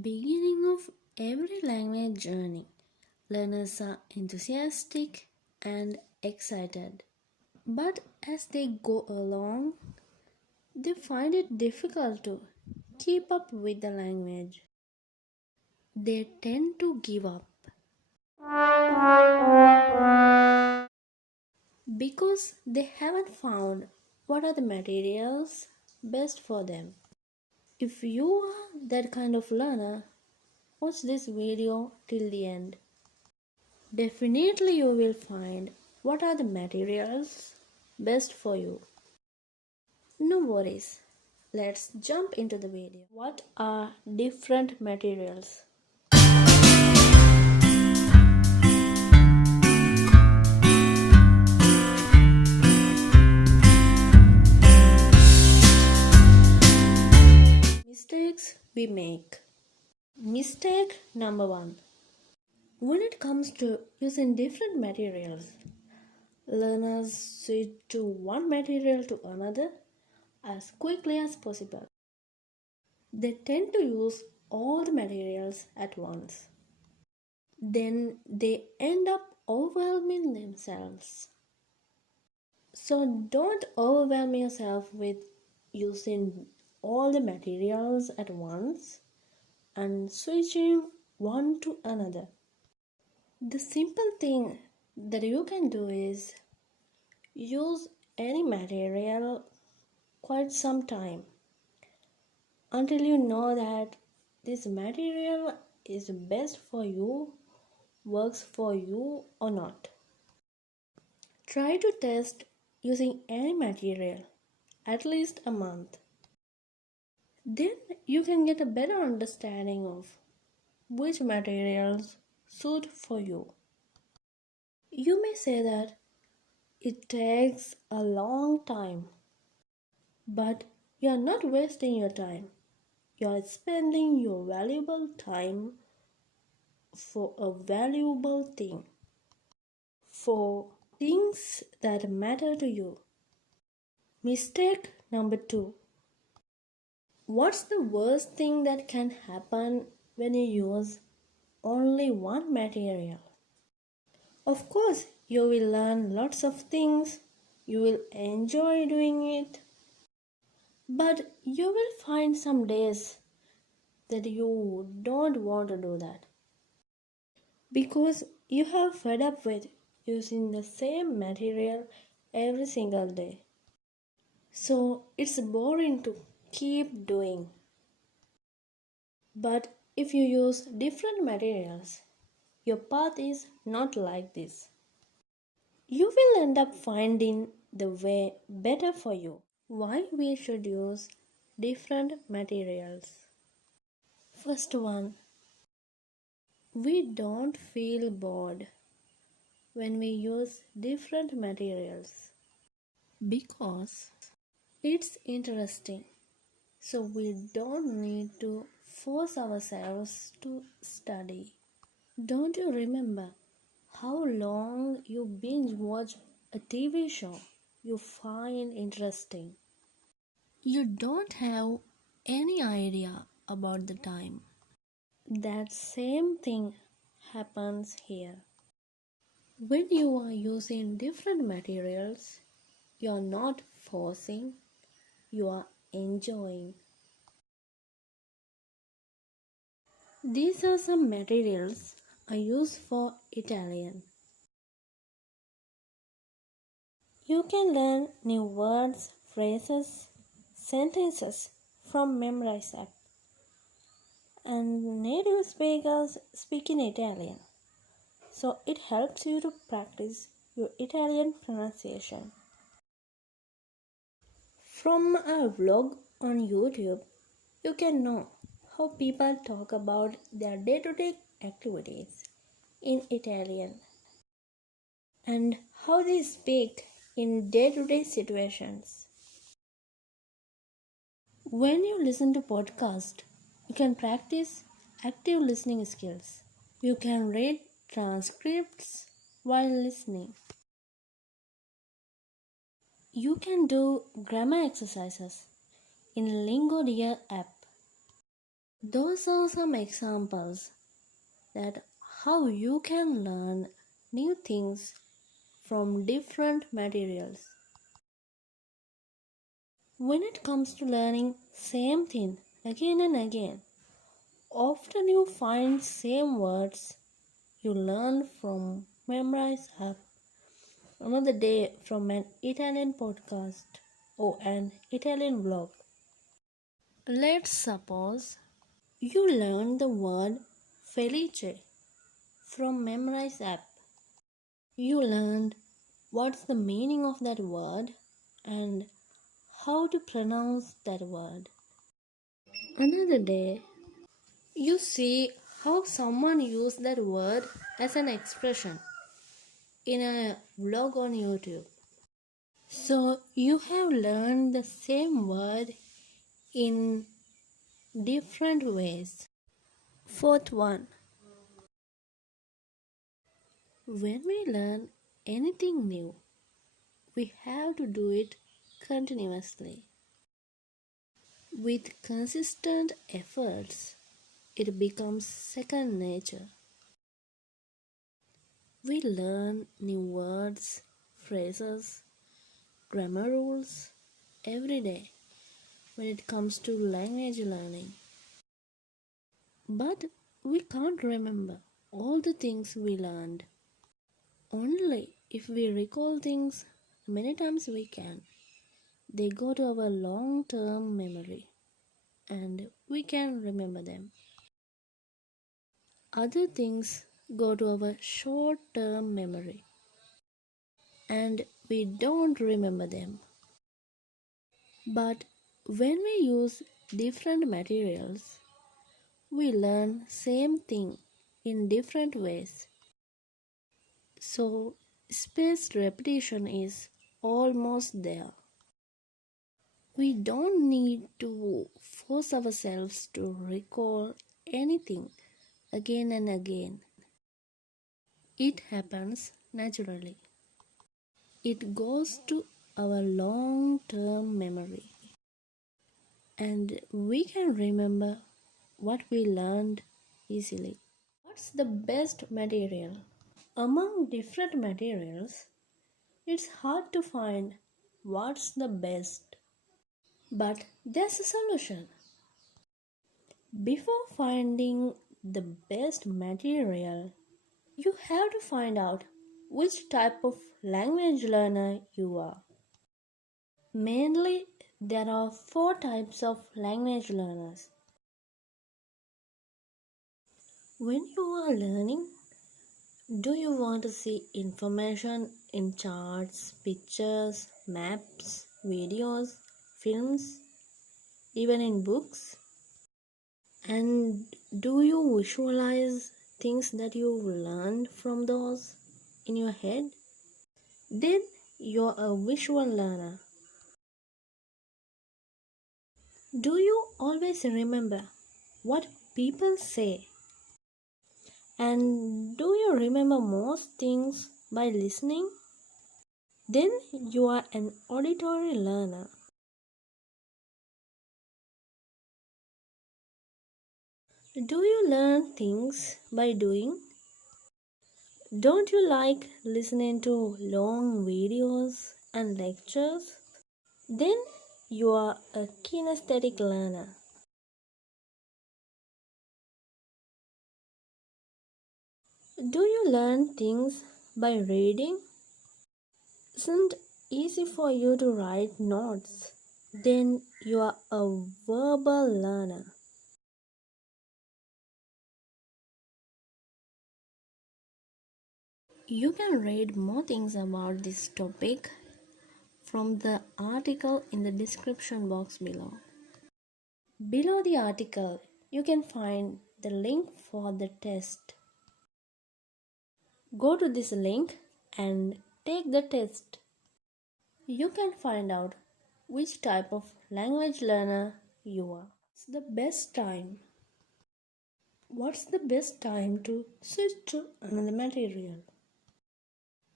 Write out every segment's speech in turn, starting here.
Beginning of every language journey, learners are enthusiastic and excited. But as they go along, they find it difficult to keep up with the language. They tend to give up because they haven't found what are the materials best for them. If you are that kind of learner, watch this video till the end. Definitely you will find what are the materials best for you. No worries. Let's jump into the video. What are different materials? Mistakes we make. Mistake number 1. When it comes to using different materials, learners switch to one material to another as quickly as possible. They tend to use all the materials at once. Then they end up overwhelming themselves. So don't overwhelm yourself with using all the materials at once and switching one to another. The simple thing that you can do is use any material quite some time until you know that this material is best for you, works for you or not. Try to test using any material at least a month. Then you can get a better understanding of which materials suit for you. You may say that it takes a long time, but you are not wasting your time. You are spending your valuable time for a valuable thing, for things that matter to you. Mistake number 2. What's the worst thing that can happen when you use only one material? Of course, you will learn lots of things, you will enjoy doing it, but you will find some days that you don't want to do that because you have fed up with using the same material every single day. So it's boring to keep doing. But if you use different materials, your path is not like this. You will end up finding the way better for you. Why we should use different materials? First one, we don't feel bored when we use different materials because it's interesting. So we don't need to force ourselves to study. Don't you remember how long you binge watch a TV show you find interesting? You don't have any idea about the time. That same thing happens here. When you are using different materials, you are not forcing, you are enjoying. These are some materials I use for Italian. You can learn new words, phrases, sentences from Memrise app. And native speakers speak in Italian, so it helps you to practice your Italian pronunciation. From our vlog on YouTube, you can know how people talk about their day-to-day activities in Italian and how they speak in day-to-day situations. When you listen to podcast, you can practice active listening skills. You can read transcripts while listening. You can do grammar exercises in Lingo Dear app. Those are some examples that how you can learn new things from different materials. When it comes to learning same thing again and again, often you find same words you learn from memorize app, another day from an Italian podcast or an Italian blog. Let's suppose you learn the word Felice from memorize app. You learned what's the meaning of that word and how to pronounce that word. Another day, you see how someone used that word as an expression in a vlog on YouTube. So you have learned the same word in different ways. Fourth one, when we learn anything new, we have to do it continuously. With consistent efforts, it becomes second nature. We learn new words, phrases, grammar rules every day when it comes to language learning. But we can't remember all the things we learned. Only if we recall things many times we can. They go to our long term memory and we can remember them. Other things go to our short term memory and we don't remember them. But when we use different materials, we learn same thing in different ways. So spaced repetition is almost there. We don't need to force ourselves to recall anything again and again. It happens naturally. It goes to our long term memory and we can remember what we learned easily. What's the best material? Among different materials, it's hard to find what's the best. But there's a solution. Before finding the best material, you have to find out which type of language learner you are. Mainly, there are four types of language learners. When you are learning, do you want to see information in charts, pictures, maps, videos, films, even in books? And do you visualize things that you learned from those in your head? Then you're a visual learner. Do you always remember what people say? And do you remember most things by listening? Then you are an auditory learner. Do you learn things by doing? Don't you like listening to long videos and lectures? Then you are a kinesthetic learner. Do you learn things by reading? Isn't easy for you to write notes? Then you are a verbal learner. You can read more things about this topic from the article in the description box below. Below the article, you can find the link for the test. Go to this link and take the test. You can find out which type of language learner you are. It's the best time. What's the best time to switch to another material?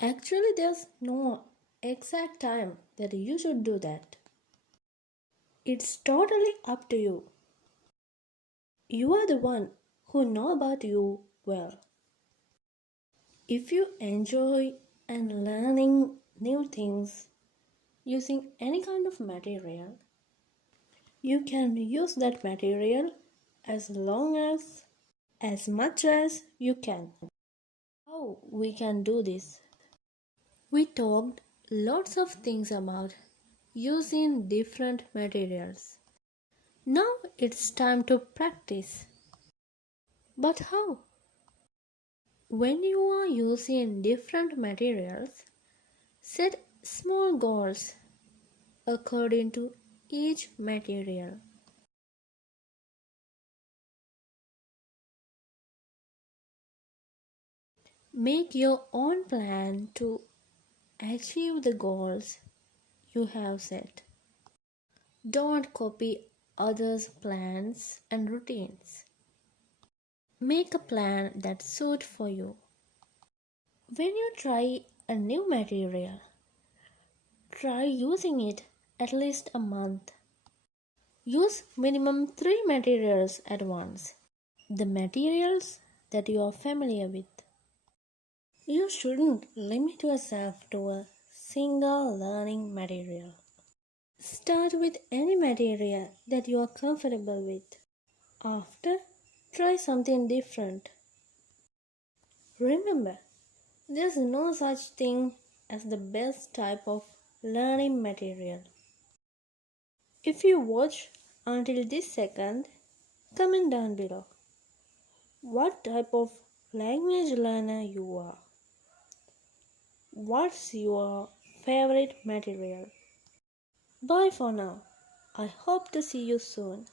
Actually, there's no exact time that you should do that. It's totally up to you. You are the one who know about you well. If you enjoy and learning new things using any kind of material, you can use that material as long as much as you can. How we can do this? We talked lots of things about using different materials. Now it's time to practice. But how? When you are using different materials, set small goals according to each material. Make your own plan to achieve the goals you have set. Don't copy others' plans and routines. Make a plan that suits for you. When you try a new material, try using it at least a month. Use minimum 3 materials at once. The materials that you are familiar with. You shouldn't limit yourself to a single learning material. Start with any material that you are comfortable with. After, try something different. Remember, there's no such thing as the best type of learning material. If you watch until this second, comment down below what type of language learner you are. What's your favorite material? Bye for now. I hope to see you soon.